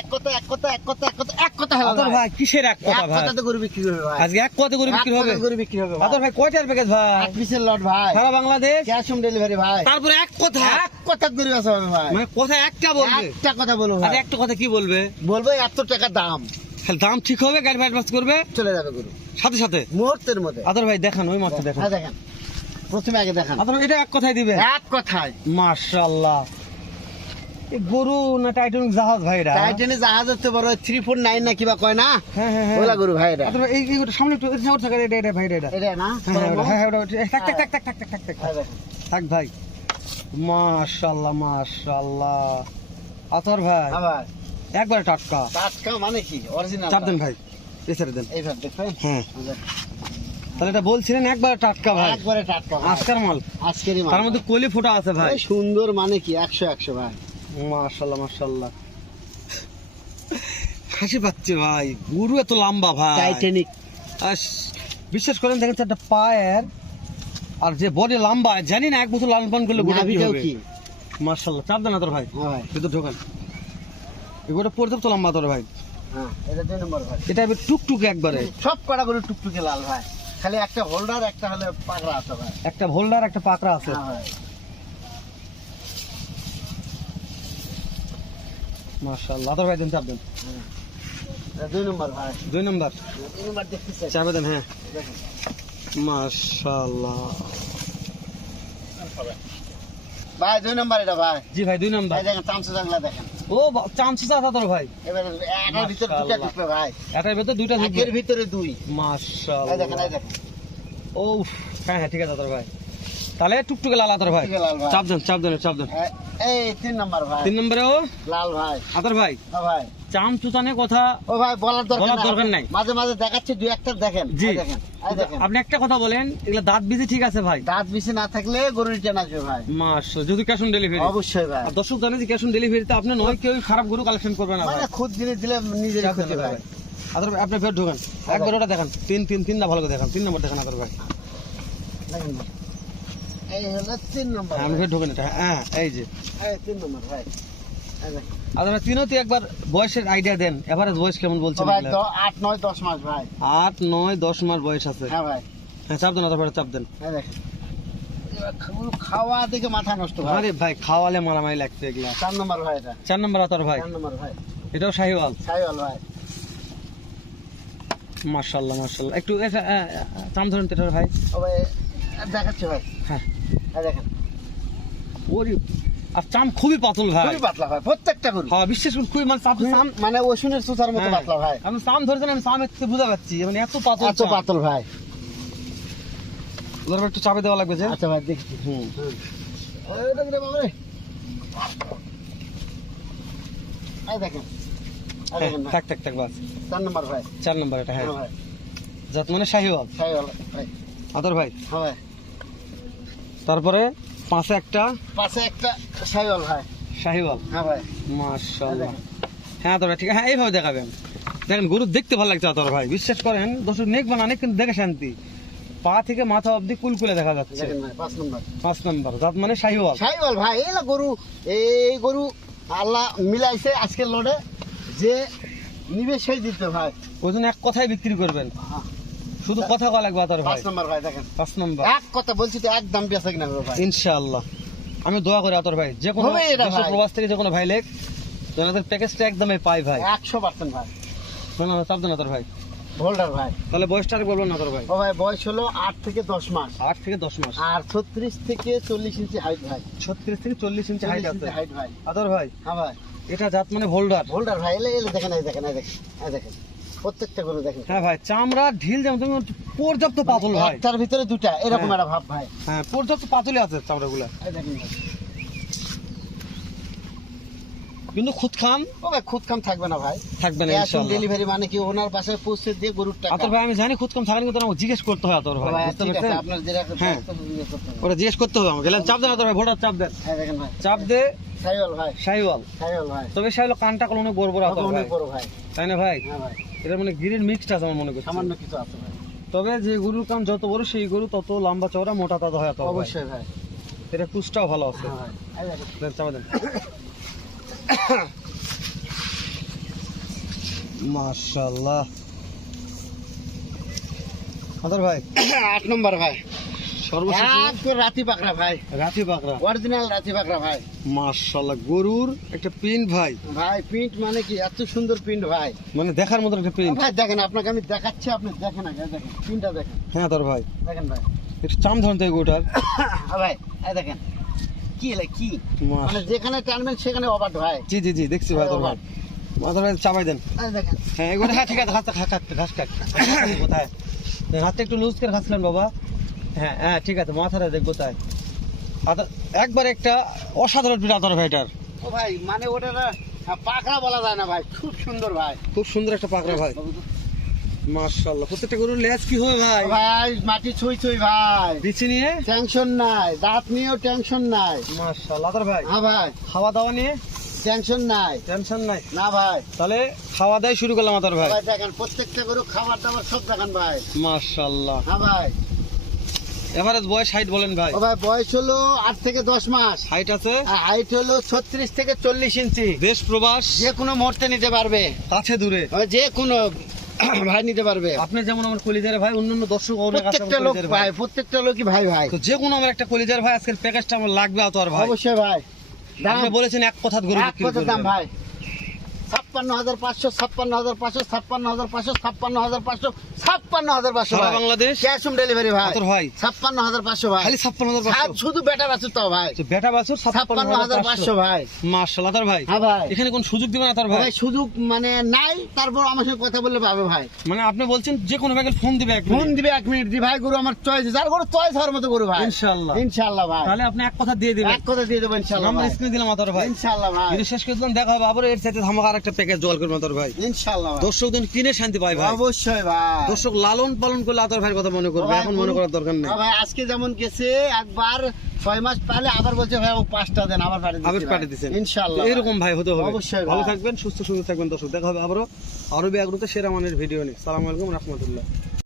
এক কথা হলো আদর ভাই কিসের এক কথা ভাই? কথাতে গরু বিক্রি হবে ভাই। আজকে এক কথা করে বিক্রি হবে? গরু বিক্রি হবে ভাই। আদর ভাই কয়টার প্যাকেজ ভাই? 8 পিসের লট ভাই। সারা বাংলাদেশ ক্যাশ অন ডেলিভারি ভাই। তারপরে এক কথা, এক কথা গরু বেচা হবে ভাই। মানে কথা একটা বলবে? একটা কথা বলবো আরে ভাই। একটা কথা কি বলবে? বলবো এত টাকা দাম, খালি দাম ঠিক হবে, গাড়ি অ্যাডভান্স করবে চলে যাবে গরু সাথে সাথে। মুহূর্তের মধ্যে। আদর ভাই দেখান, ওই মাছটা দেখান। হ্যাঁ দেখেন, প্রথমে আগে দেখান। আদর ভাই এটা এক কথাই দিবে? এক কথায়। মাশাআল্লাহ, এই গরু না টাইটানিক জাহাজ ভাই এটা? টাইটানিক জাহাজ হচ্ছে বড় 349 না কিবা কয় না, হ্যাঁ হ্যাঁ হ্যাঁ, ওলা গরু ভাই এটা। আদর ভাই এই ওটা সামনে একটু সাউথ থাকে, এটা ভাই এটা। এটা না হ্যাঁ হ্যাঁ, ওটা, হ্যাঁ ওটা থাক থাক থাক থাক থাক থাক থাক হ্যাঁ দেখেন। থাক ভাই। মাশাআল্লাহ মাশাআল্লাহ। আতর ভাই হ্যাঁ ভাই, একবারে টাটকা। টাটকা মানে কি অরিজিনাল। চাপ দেন ভাই, এছাড়ে দেন। এইভাবে দেখেন। হ্যাঁ তাহলে এটা বলছিলেন একবারে টাটকা ভাই, একবারে টাটকা ভাই। আজকের মাল, আজকেরই মাল। তার মধ্যে কলি ফোটা আছে ভাই। এই সুন্দর মানে কি 100 ভাই। মাশাআল্লাহ মাশাআল্লাহ, হাসি পাচ্ছে ভাই, গরু এত লম্বা ভাই। টাইটানিক। আর বিশ্বাস করেন দেখেন একটা পায়ের আর যে বডি লম্বা, জানি না এক বছর লালন পালন করলে গোটা কি নাভিটাও হবে। কি। মাশাআল্লাহ, চাপ দেন আতর ভাই, হ্যাঁ ভাই। ভিতর ঢোকান। এগুলো পর্যাপ্ত লম্বা আতর ভাই, হ্যাঁ এটা 2 নম্বর ভাই। এটা এবার টুকটুক একবারে। সব কটা গরু টুকটুকে লাল ভাই, খালি একটা হোল্ডার একটা হলে পাগড়া আছে ভাই। একটা ভোল্ডার একটা পাকড়া আছে। হ্যাঁ ভাই। মাশাআল্লাহ, আতর ভাই দেন, চাপ দেন। এটা 2 নম্বর ভাই। 2 নাম্বার 2 নম্বর দেখতেছেন চাপে দেন। হ্যাঁ দেখেন। মাশাআল্লাহ, ভাই 2 নম্বর এটা ভাই। জি ভাই 2 নাম্বার। ভাই দেখেন চামচা জাংলা দেখেন। ও চামচা আতর ভাই, এবারে এটার ভিতরে দুটো মাশাআল্লাহ। ঢুকবে ভাই। এটার ভেতর দুইটা ঢুকবে। একের ভিতরে 2। এই দেখেন, মাশাআল্লাহ, এই দেখেন। ও হ্যাঁ হ্যাঁ ঠিক আছে আতর ভাই, তাহলে টুকটুকে লাল আতর ভাই। টুকটুকে লাল ভাই। চাপ দেন চাপ দেন চাপ দেন। এই 3 নম্বর ভাই। 3 নম্বরে ও লাল ভাই। আতর ভাই, হ্যাঁ ভাই। চামচুচানে কথা ও ভাই বলার বলার দরকার দরকার নাই। মাঝে মাঝে দেখাচ্ছে 2-1টা দেখেন। জি। এই দেখেন, এই দেখেন। আপনি একটা কথা বলেন, এগুলা দাঁত বিজি ঠিক আছে ভাই? দাঁত বেশি না থাকলে গরু রিটার্ন আসবে ভাই। মাশাআল্লাহ, যদি ক্যাশ অন ডেলিভারি। অবশ্যই ভাই। আর দর্শক জানে যে ক্যাশ অন ডেলিভারিতে আপনি নয় কেউ খারাপ গরু কালেকশন করবে না ভাই। মানে খুদ জিনিস দিলে নিজের চাপ দেন ক্ষতি আতর ভাই। ভাই। আতর ভাই আপনি ফের ঢোকান, একবার ওটা দেখান। তিন না ভালো করে দেখান। 3 নম্বর দেখান আতর ভাই। দেখেন ভাই। এই হলো 3 নম্বর। হ্যাঁ, আমি ফের ঢোকেন এটা। হ্যাঁ এই যে এই 3 নম্বর ভাই। এই দেখেন। আতর ভাই, তিনও তো একবার বয়সের আইডিয়া দেন, এভারেজ বয়স কেমন ও বলছেন? ভাই 8, 9, 10 মাস ভাই। 8, 9, 10 মাস বয়স আছে। হ্যাঁ ভাই। হ্যাঁ চাপ দেন আতর ভাই, চাপ দেন। এই দেখেন। এবার গরু খাওয়া দেখে মাথা নষ্ট ভাই। আরে ভাই খাওয়ালে মারামারি লাগছে এগুলা। 4 নম্বর ভাই এটা। 4 নম্বর আতর ভাই, 4 নম্বর ভাই। এটাও শাহিওয়াল। সাইওয়াল ভাই। মাশাআল্লাহ মাশাআল্লাহ, একটু চাম ধরেন তো এটার ভাই। ও ভাই দেখাচ্ছি ভাই। হ্যাঁ এই দেখেন। ওরে, আর চাম খুবই পাতল ভাই। খুবই পাতলা ভাই প্রত্যেকটা গরু। হ্যাঁ বিশ্বাস করুন, খুবই মানে চাম মানে ওষুনের সুতার মতো হ্যাঁ। পাতলা ভাই। আমি চাম ধরেছেন, আমি চাম একটু বুঝা পাচ্ছি, মানে এত পাতল এত চাম। পাতল ভাই। ধরো একটু চাপে দেওয়া লাগবে যে। আচ্ছা ভাই দেখছি। হুম এই দেখেন রে বাবা রে। এই দেখেন। এই হ্যাঁ, দেখেন ভাই। থাক থাক থাক বাস। 4 নম্বর ভাই। 4 নম্বর এটা। হ্যাঁ হ্যাঁ ভাই। জাত মানে শাহিওয়াল সাইওয়াল ভাই। আতর ভাই। হ্যাঁ ভাই। তারপরে পাশে একটা পাশে একটা সাইওয়াল ভাই। শাহিওয়াল। হ্যাঁ ভাই। মাশাআল্লাহ, হ্যাঁ আতর ভাই ঠিক। হ্যাঁ এইভাবে দেখাবেন, দেখেন গরু দেখতে ভালো লাগছে আতর ভাই। বিশ্বাস করেন দর্শক নেক বানানে কিন্তু দেখে শান্তি, পা থেকে মাথা অবধি কুলকুলে দেখা যাচ্ছে। দেখেন ভাই 5 নম্বর। 5 নম্বর জাত মানে শাহিওয়াল। সাইওয়াল ভাই। এলা গরু, এই গরু আল্লাহ মিলাইছে আজকের লড়ে, যে নিবে সেই দিতে ভাই। ওই জন্য এক কথাই বিক্রি করবেন, শুধু কথা কওয়া লাগবে আতর ভাই। 5 নম্বর ভাই দেখেন। 5 নম্বর এক কথা বলছি তো একদম বেচা কিনা হবে ভাই। ইনশাআল্লাহ। আমি দোয়া করি আতর ভাই, যে কোনো হবে এটা দেশের ভাই। প্রবাস থেকে যে কোনো ভাই লেখ ওনাদের প্যাকেজটা একদমই পাই ভাই। 100% ভাই। শোনো চাপ দেন আতর ভাই। ভোল্ডার ভাই। তাহলে বয়সটা আর বলবেন না আতর ভাই। ও ভাই বয়স হলো 8 থেকে 10 মাস। 8 থেকে 10 মাস। আর 36 থেকে 40 ইঞ্চি হাইট ভাই। 36 থেকে 40 ইঞ্চি হাইট 40 আছে ইঞ্চি হাইট ভাই। আতর ভাই। হ্যাঁ ভাই। এটা জাত মানে ভোল্ডার। ভোল্ডার ভাই। এলে এলে দেখেন, এই দেখেন, এই দেখেন, এই দেখেন। প্রত্যেকটা গরু দেখেন। হ্যাঁ ভাই, চামড়া ঢিল যেমন তেমন পর্যাপ্ত পাতল ভাই। একটার ভিতরে দুটা এরকম হ্যাঁ। একটা ভাব ভাই। হ্যাঁ পর্যাপ্ত পাতলই আছে চামড়াগুলা, এই দেখেন ভাই। কিন্তু খুদ খান ও ভাই খুদ কাম থাকবে না ভাই। থাকবে না ক্যাশ অন ইনশাআল্লাহ। ডেলিভারি মানে কি ওনার বাসায় পৌঁছে দিয়ে গরুর টাকা। আতর ভাই আমি জানি খুদ কাম থাকেন, কিন্তু আমাকে জিজ্ঞেস করতে হয় আতর ও ভাই, ভাই, বুঝতে ঠিক আছে, পারছেন? আপনার যেটা হ্যাঁ। বক্তব্য ইয়ে করতে হবে। ওটা জিজ্ঞেস করতে হবে আমাকে। গেলেন চাপ দেন আতর ভাই, ভোটার চাপ দেন। হ্যাঁ দেখেন ভাই। চাপ দে সাইওয়াল ভাই। শাহিওয়াল। সাইওয়াল ভাই। তবে শাহিওয়াল কানটা কল অনেক বড় বড় আতর ভাই, অনেক বড় ভাই। তাই না ভাই? হ্যাঁ ভাই। এটা মানে গিরির মিক্সড আছে আমার মনে করছে। সামান্য কিছু আছে ভাই। তবে যে গরুর কান যত বড় সেই গরু তত লম্বা চওড়া মোটা তাজা হয় আতর ভাই। অবশ্যই ভাই। এটা কুচটাও ভালো আছে। হ্যাঁ ভাই। এই দেখেন। দেন চাপ দেন। মাশাআল্লাহ আদর ভাই 8 নম্বর ভাই, সর্বশেষ একদম রাতি পাকড়া ভাই, রাতি বাকরা। অরিজিনাল রাতি পাকড়া ভাই। মাশাআল্লাহ গরুর একটা প্রিন্ট ভাই, ভাই প্রিন্ট মানে কি এত সুন্দর প্রিন্ট ভাই, মানে দেখার মতো একটা প্রিন্ট। ভাই দেখেন আপনাকে আমি দেখাচ্ছি, আপনি দেখেন আগে, দেখেন প্রিন্টটা দেখেন, হ্যাঁ আদর ভাই দেখেন ভাই। একটু চাম ধরুন তো এই গরুটার। হ্যাঁ ভাই, এই দেখেন কি এলে কি, মাশ- মানে যেখানে টানবেন সেখানে অবাট ভাই। জি জি জি দেখছি ভাই আদর ভাই। আদর ভাই চাপাই দেন। এই দেখেন হ্যাঁ এগুলো হ্যাঁ ঠিক আছে, ঘাস কাট কোথায় হাতটা একটু লুজ করে ঘাসলেন বাবা। হ্যাঁ হ্যাঁ ঠিক আছে, মাথাটা দেখবো তাই। আদর একবার একটা অসাধারণ প্রিন্ট আদর ভাই এটার, ও ভাই, মানে ওটা না পাকড়া বলা যায় না ভাই, খুব সুন্দর ভাই। খুব সুন্দর একটা পাকড়া ভাই। মাশাআল্লাহ প্রত্যেকটা গরুর লেজ কি হবে ভাই, ভাই মাটি ছুঁই ছুঁই ভাই, বিচি নিয়ে। টেনশন নাই, দাঁত নিয়েও টেনশন নাই। মাশাআল্লাহ আদর ভাই হ্যাঁ ভাই, খাওয়া দাওয়া নিয়ে টেনশন নাই। টেনশন নাই। না ভাই, তাহলে খাওয়া দাওয়া শুরু করলাম আদর ভাই। ভাই দেখেন প্রত্যেকটা গরু খাবার দাবার সব দেখেন ভাই। মাশাআল্লাহ হ্যাঁ ভাই, এভারেজ বয়স হাইট বলেন ভাই। ও ভাই বয়স হলো 8 থেকে 10 মাস, হাইট আছে আর হাইট হলো 36 থেকে 40 ইঞ্চি। দেশ প্রবাস যে কোনো মুহূর্তে নিতে পারবে, কাছে দূরে। যে কোনো ভাই নিতে পারবে। আপনি যেমন আমার কলিজার ভাই, অন্যান্য দর্শক অনেক আছে আমার প্রত্যেকটা লোক কলিজার ভাই, প্রত্যেকটা লোকই ভাই ভাই। তো যে কোনো আমার একটা কলিজার ভাই আজকের প্যাকেজটা আমার লাগবে আতর ভাই। অবশ্যই ভাই, দাম আপনি বলেছেন এক কথা গরু এক বিক্রি কত দাম করবেন। ভাই? 56,500, 56,500, 56,500, 56,500, 56,500 সারা ভাই। বাংলাদেশ ক্যাশ অন ডেলিভারি ভাই। আতর ভাই 56,500 ভাই। খালি 56,500। সাত শুধু বেটা বাছুর তাও ভাই। তো বেটা বাছুর 56,500 56,500 ভাই। মাশাআল্লাহ আতর ভাই। হ্যাঁ ভাই, এখানে কোন সুযোগ দিবেন আতর ভাই? ভাই সুযোগ মানে নাই, তারপর আমার সঙ্গে কথা বললে পাবে ভাই। মানে আপনি বলছেন যে কোনো ব্যাগের ফোন দিবে এক ফোন মিনিট। দিবে 1 মিনিট দি ভাই, গরু আমার চয়েস, যার গরু চয়েস হওয়ার মতো গরু ভাই। ইনশাআল্লাহ। ইনশাআল্লাহ ভাই, তাহলে আপনি এক কথা দিয়ে দিবেন। এক কথা দিয়ে দেবো ইনশাআল্লাহ নাম্বার ভাই। স্ক্রিনে দিলাম আতর ভাই। ইনশাআল্লাহ ভাই, ভিডিও শেষ করে দিলাম, দেখা হবে আবার এর সাথে ধামাকা আরেকটা প্যাকেজ জল করবেন আতর ভাই। ইনশাআল্লাহ ভাই। দর্শকজন কিনে শান্তি পায় ভাই। অবশ্যই ভাই। দর্শক লালন পালন করলে আতর ভাইয়ের কথা মনে করবে, ভাই, এখন মনে করার দরকার নেই। হ্যাঁ ভাই, আজকে যেমন গেছে একবার 6 মাস পালে, আবার বলছে ভাই আমাকে 5টা দেন, আবার পাঠিয়ে আবার দিচ্ছি পাঠিয়ে দিচ্ছেন। ভাই। ইনশাআল্লাহ এরকম ভাই হতে হবে। অবশ্যই ভালো ভাই। থাকবেন, সুস্থ থাকবেন দর্শক। দেখা হবে আবারও আরবি আগ্রতে সেরা মানের ভিডিও নিয়ে। সালাম আলাইকুম রহমতুল্লাহ।